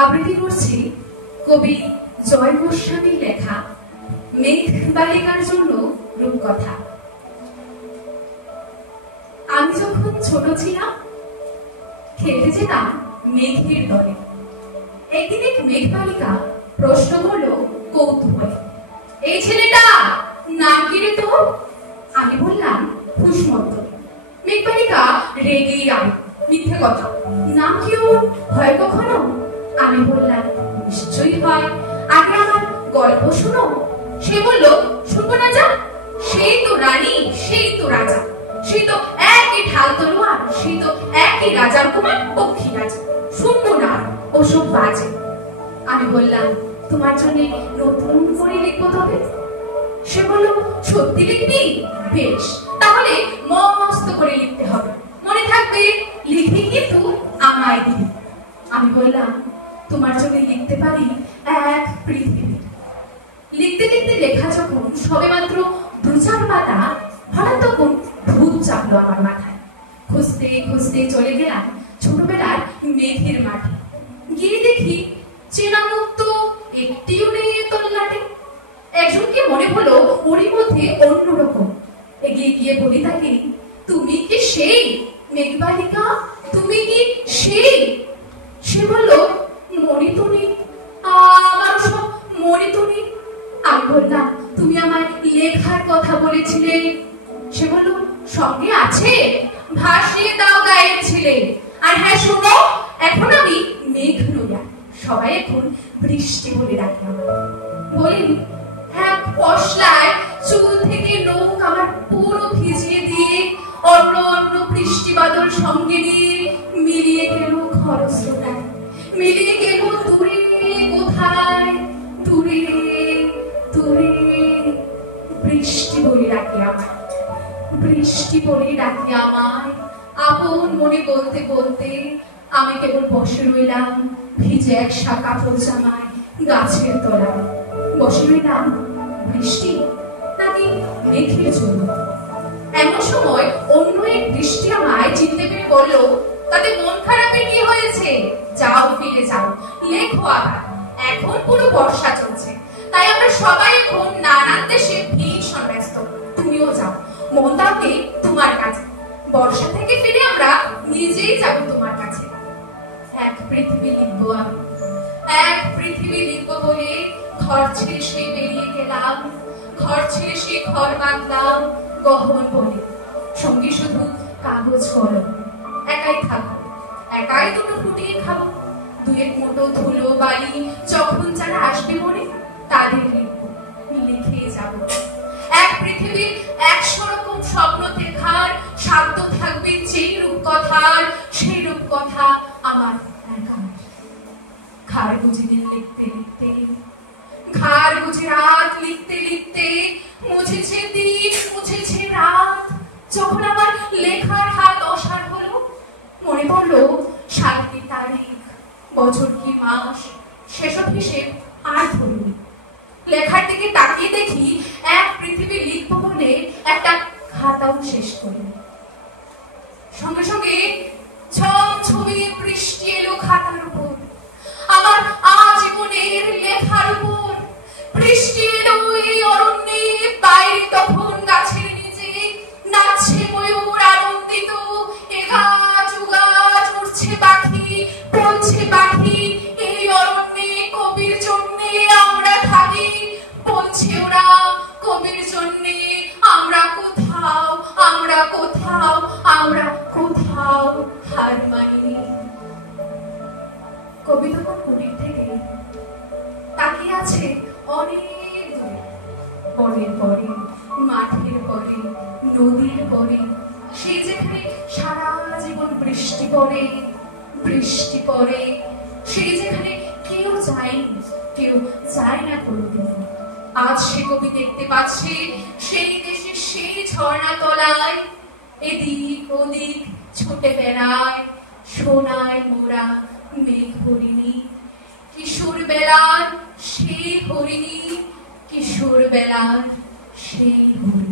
আবৃত্তি করছি কবি জয় গোস্বামীর লেখা মেঘ বালিকার জন্য রূপকথা। আমি যখন ছোট ছিলাম খেলতে যেতাম মেঘের দলে। একদিন এক মেঘ বালিকা প্রশ্ন করলো কৌতূহলে, এই ছেলেটা নাম কি রে তোর? আমি বললাম কুসমন্ত। মেঘ বালিকা রেগে গেল, মিথ্যে কথা, নাম কি ওর হয় কখনো? আমি বললাম নিশ্চয়ই হয়, আগে আমার গল্প শোনো। সে বলল শুনবো না যা, সেই তো রানী, সেই তো রাজা, সেই তো একই ঢাল তলোয়ার, সেই তো একই রাজার কুমার পক্ষী রাজা, শুনবো না ওসব বাজে। আমি বললাম তোমার জন্য নতুন করে লিখবো তবে। সে বলল সত্যি লিখবি? বেশ, তাহলে মস্ত করে লিখতে হবে, মনে থাকবে লিখে কিন্তু আমায় দিবি। আমি বললাম তোমার জন্য লিখতে পারি এক পৃথিবী। লিখতে লিখতে লেখা যখন সবে মাত্র 2-4 পাতা, হঠাৎ তখন ভূত চাপলো আমার মাথায়। খুঁজতে খুঁজতে চলে গেলাম ছোটবেলার মেঘের মাঠে। গিয়ে দেখি চেনা মুখ তো একটিও নেই তল্লাটে। একজনকে মনে হলো ওরই মধ্যে অন্যরকম। এগিয়ে গিয়ে বলি তাকে, তুমি কি সেই মেঘ বালিকা? তুমি কি সেই? সে বলল মনে তো নেই, আমার সব মনে তো নেই। আমি বললাম তুমি আমার লেখার কথা বলেছিলে। সে বলল সঙ্গে আছে, ভাসিয়ে দাও গায়ের ছিলে। আর হ্যাঁ শোনো, এখন আমি মেঘ নইয়া, সবাই এখন বৃষ্টি বলে ডাকে আমার। বলি হ্যাঁ, পশলায় চুল থেকে নখ আমার পুরো ভিজিয়ে দিয়ে অন্য অন্য বৃষ্টি বাদল সঙ্গে নিয়ে মিলিয়ে গেল খরস্রোতায়, মিলিয়ে গেল দূরে কোথায়, দূরে দূরে। বৃষ্টি বলে ডাকে আমায়, বৃষ্টি বলে ডাকে আমায়। আপন মনে বলতে বলতে আমি কেবল বসে রইলাম ভিজে এক শাখা জামায় গাছের তলায়। বসে রইলাম বৃষ্টি নাকি মেঘের জন্য। এমন সময় অন্য এক বৃষ্টি আমায় চিনতে পেরে বলল, তাতে মন খারাপের কি হয়েছে? যাও, ফিরে যাও, লেখো আবার। এখন পুরো বর্ষা চলছে, তাই আমরা সবাই এখন নানান দেশে ভীষণ ব্যস্ত। তুমিও যাও, মন দাওকে তোমার কাছে। বর্ষা থেকে ফিরে আমরা নিজেই যাব তোমার কাছে। এক পৃথিবী লিখবো আমি, এক পৃথিবী লিখবো বলে ঘর ছেড়ে সে বেরিয়ে গেলাম। ঘর ছেড়ে সে ঘর বাঁধলাম গহন বলে, সঙ্গে শুধু কাগজ কলম। একাই থাকবো, একাই দুটো ফুটিয়ে খাবো। 2-1 মুঠো ধুলো বালি যখন যারা আসবে মনে, তাদের লিখবো, লিখে যাবো। এক পৃথিবীর 100 রকম স্বপ্ন দেখার সাধ্য থাকবে যেই রূপকথার, সেই রূপকথা আমার একা। ঘাড় বুঝে দিন লিখতে লিখতে, ঘাড় বুঝে রাত লিখতে লিখতে, মুছেছে দিন, মুছেছে রাত। যখন আমার লেখার হাত অসার হলো, মনে পড়লো সাল কি তারিখ, বছর কি মাস, সেসব হিসেব আর ধরিনি। লেখার দিকে তাকিয়ে দেখি এক পৃথিবী লিখবো বলে একটা খাতাও শেষ করি। সঙ্গে সঙ্গে ছবি বৃষ্টি এলো খাতার উপর, আমার আজীবনের লেখার উপর। বৃষ্টি এলো এই অরণ্যে, বাইরে তখন গাছের নিচে নাচছে ময়ূর আনন্দিত। এ গাছ ও গাছ, উড়ছে পাখি, বলছে পাখি, এই অরণ্যে কবির জন্যে আমরা থাকি। বলছে ওরা কবির জন্যে আমরা কোথাও, আমরা কোথাও, আমরা কোথাও হার মানিনি। কবি তখন কুটির থেকে তাকিয়ে আছে অনেক দূরে, বনের পরে, মাঠের পরে, নদীর পরে, সেই যেখানে সারা জীবন বৃষ্টি পড়ে, বৃষ্টি পড়ে, সেই যেখানে কেউ যায়নি, কেউ যায় না কোনোদিন। আজ সে কবি দেখতে পাচ্ছে সেই দেশে সেই ঝর্ণা তলায় এদিক ওদিক ছুটে বেড়ায় সোনায় মোরা মেঘ হরিণী। কিশোর বেলার সেই হরিণী, কিশোর বেলার সেই হরিণী।